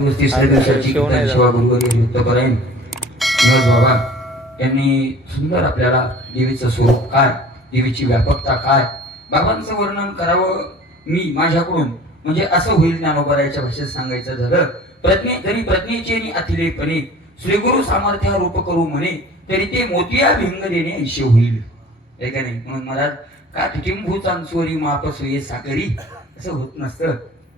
सेवा गुरुवारी निवास बाबा यांनी सुंदर आपल्याला देवीचं स्वरूप काय देवीची व्यापकता काय बाबांचं वर्णन करावं मी माझ्याकडून. म्हणजे असं होईल ज्ञानोबरायच्या भाषेत सांगायचं झालं. प्रज्ञे जरी प्रज्ञेचे नि अथिलेपणे श्रीगुरु सामर्थ्या रूप करू म्हणे तरी ते मोतिया भिंग देणे ऐशे होईल. नाही? म्हणून मला का ठिठिंभू चांचोरी मापस ये सागरी? असं होत नसतं.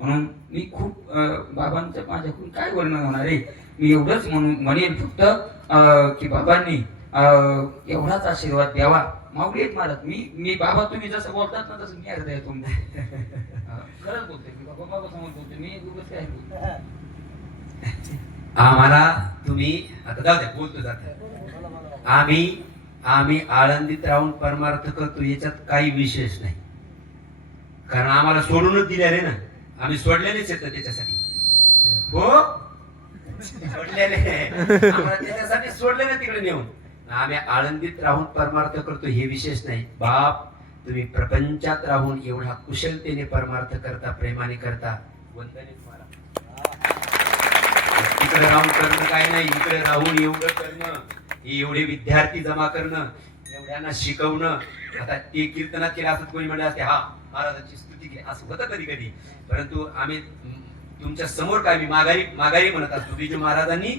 म्हणून मी खूप बाबांचं माझ्याकडून काय वर्णन होणार आहे? मी एवढंच म्हणून म्हणेन फक्त अं, की बाबांनी अं, एवढाच आशीर्वाद द्यावा. माऊली आहेत महाराज मी मी बाबा तुम्ही जसं बोलतात ना तसं मी अर्धा तुम्ही खरंच बोलते मी बाबा बाबा समोर बोलते मी उगाच काय आम्हाला तुम्ही आता जाऊ द्या बोलतो जात आम्ही आम्ही आळंदीत राहून परमार्थ करतो याच्यात काही विशेष नाही. कारण आम्हाला सोडूनच दिले रे ना. आम्ही सोडलेलेच ना त्याच्यासाठी. हो. सोडलेले. आम्हाला त्याच्यासाठी सोडले ना तिकडे नेऊन. आम्ही आळंदीत राहून परमार्थ करतो हे विशेष नाही. बाप तुम्ही प्रपंचात राहून एवढा कुशलतेने परमार्थ करता प्रेमाने करता. वंदने तुम्हाला तिकडे राहून करणं काय नाही इकडे राहून एवढं करणं हे एवढे विद्यार्थी जमा करणं एवढ्यांना शिकवणं. आता ते कीर्तनात केलं असत कोणी म्हणलं असते हा महाराजांची स्तुती केली असं होतं कधी कधी. परंतु आम्ही तुमच्यासमोर काय मी माघारी माघारी म्हणत असतो बिजू महाराजांनी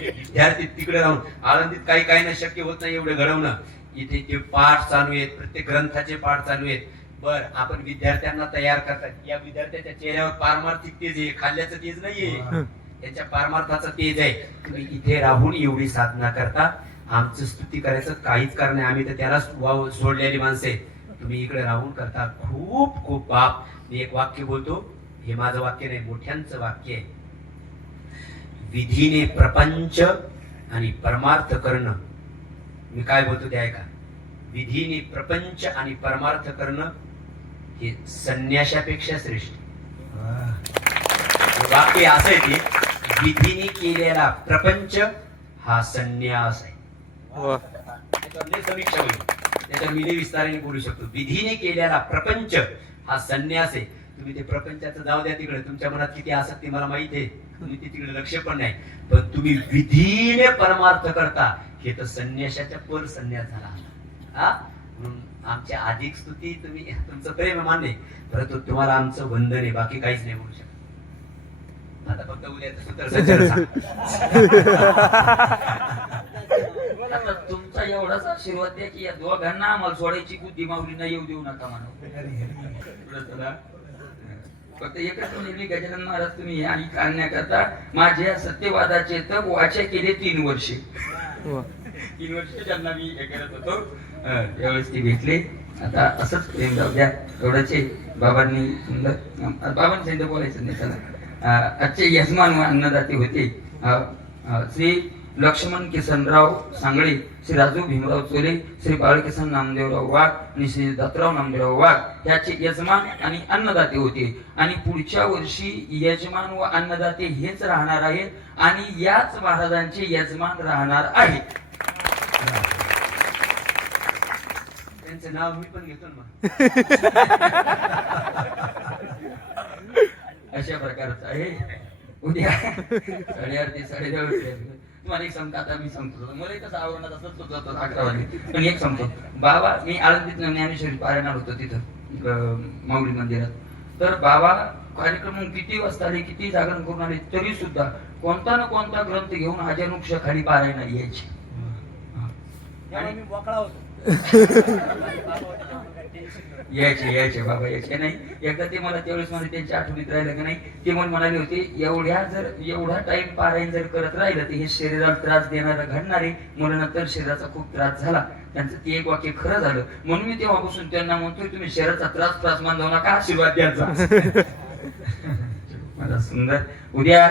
विद्यार्थी तिकडे राहून आळंदीत काही काही ना शक्य होत नाही एवढं घडवणं. इथे ते पाठ चालू आहेत प्रत्येक ग्रंथाचे पाठ चालू आहेत. बर आपण विद्यार्थ्यांना तयार करतात. या विद्यार्थ्याच्या चेहऱ्यावर पारमार्थिक तेज आहे खाल्ल्याचं तेज नाहीये. त्याच्या पारमार्थाचं तेज आहे. तुम्ही इथे राहून एवढी साधना करता. आमचं स्तुती करायचं काहीच कारण नाही. आम्ही तर त्यालाच वाव सोडलेली माणसे. तुम्ही इकडे राहून करता खूप खूप बाप मी एक वाक्य बोलतो. हे माझं वाक्य नाही मोठ्यांचं वाक्य आहे. विधीने प्रपंच आणि परमार्थ करणं. मी काय बोलतो ते ऐका. विधीने प्रपंच आणि परमार्थ करणं हे संन्याशापेक्षा श्रेष्ठ. वाक्य असं आहे की विधीने केलेला प्रपंच हा संन्यास आहे. लय विस्ताराने बोलू शकतो. विधीने केलेला प्रपंच हा संन्यास आहे. तुम्ही ते प्रपंचाचं जाऊ द्या तिकडे. तुमच्या मनात किती आसक्ती मला माहीत आहे. तुम्ही ते तिकडे लक्ष पण नाही. पण तुम्ही विधीने परमार्थ करता. हे तर संन्यासाच्या पर संन्यास झाला. हा? म्हणून आमच्या अधिक स्तुती तुम्ही तुमचं प्रेम मान्य. परंतु तुम्हाला आमचं वंदन आहे. बाकी काहीच नाही बोलू शकत. आता फक्त उद्याचं सूत्रसंचालन सांग. आता तुमचा एवढाच आशीर्वाद द्या की या दोघांना आम्हाला सोडायची बुद्धी माऊलींना येऊ देऊ नका म्हणा फक्त एकच म्हणजे गजानन महाराज तुम्ही या आणि आणण्याकरता माझ्या सत्यवादाचे तप वाचा केले तीन वर्षे. तीन वर्ष त्यांना मी हे करत होतो. त्यावेळेस ते भेटले. आता असंच प्रेम जाऊ द्या. एवढंच आहे. बाबांनी सुंदर बाबांनी सांगितलं बोलायचं नाही अं, आजचे यजमान अन्नदाते होते. श्री लक्ष्मण किसनराव सांगळे श्री राजू भीमराव चोले श्री बाळकिसन नामदेवराव वाघ आणि श्री दत्तराव नामदेवराव वाघ याचे यजमान आणि अन्नदाते होते. आणि पुढच्या वर्षी यजमान व अन्नदाते हेच राहणार आहेत आणि याच महाराजांचे यजमान राहणार आहेत. त्यांचं नाव मी पण घेतो ना. अशा प्रकारचं आहे. उद्या साडेआठ ते साडेदहा तुम्हाला एक सांगतो आता मी सांगतो मला तसं आवडणार असंच होत जातो अकरा वाजले पण एक सांगतो. बाबा मी आळंदीत ज्ञानेश्वरी पारायणार होतो तिथं माऊली मंदिरात. तर बाबा कार्यक्रम किती वाजता आले किती जागरण करून आले तरी सुद्धा कोणता ना कोणता ग्रंथ घेऊन हजानुक्ष खाली पारायण यायचे. आणि यायचे यायचे बाबा यायचे. नाही एकदा ते मला त्यावेळेस मला त्यांच्या आठवणीत राहिलं की नाही ते मला म्हणाले होते एवढ्या जर एवढा टाइम पारायण जर करत राहिलं तर हे शरीराला त्रास देणारं घडणारे मला नंतर शरीराचा खूप त्रास झाला. त्यांचं ते एक वाक्य खरं झालं. म्हणून मी तेव्हापासून त्यांना म्हणतोय तुम्ही शरीराचा त्रास त्रास मान नका आशीर्वाद द्यायचा? मला सुंदर. उद्या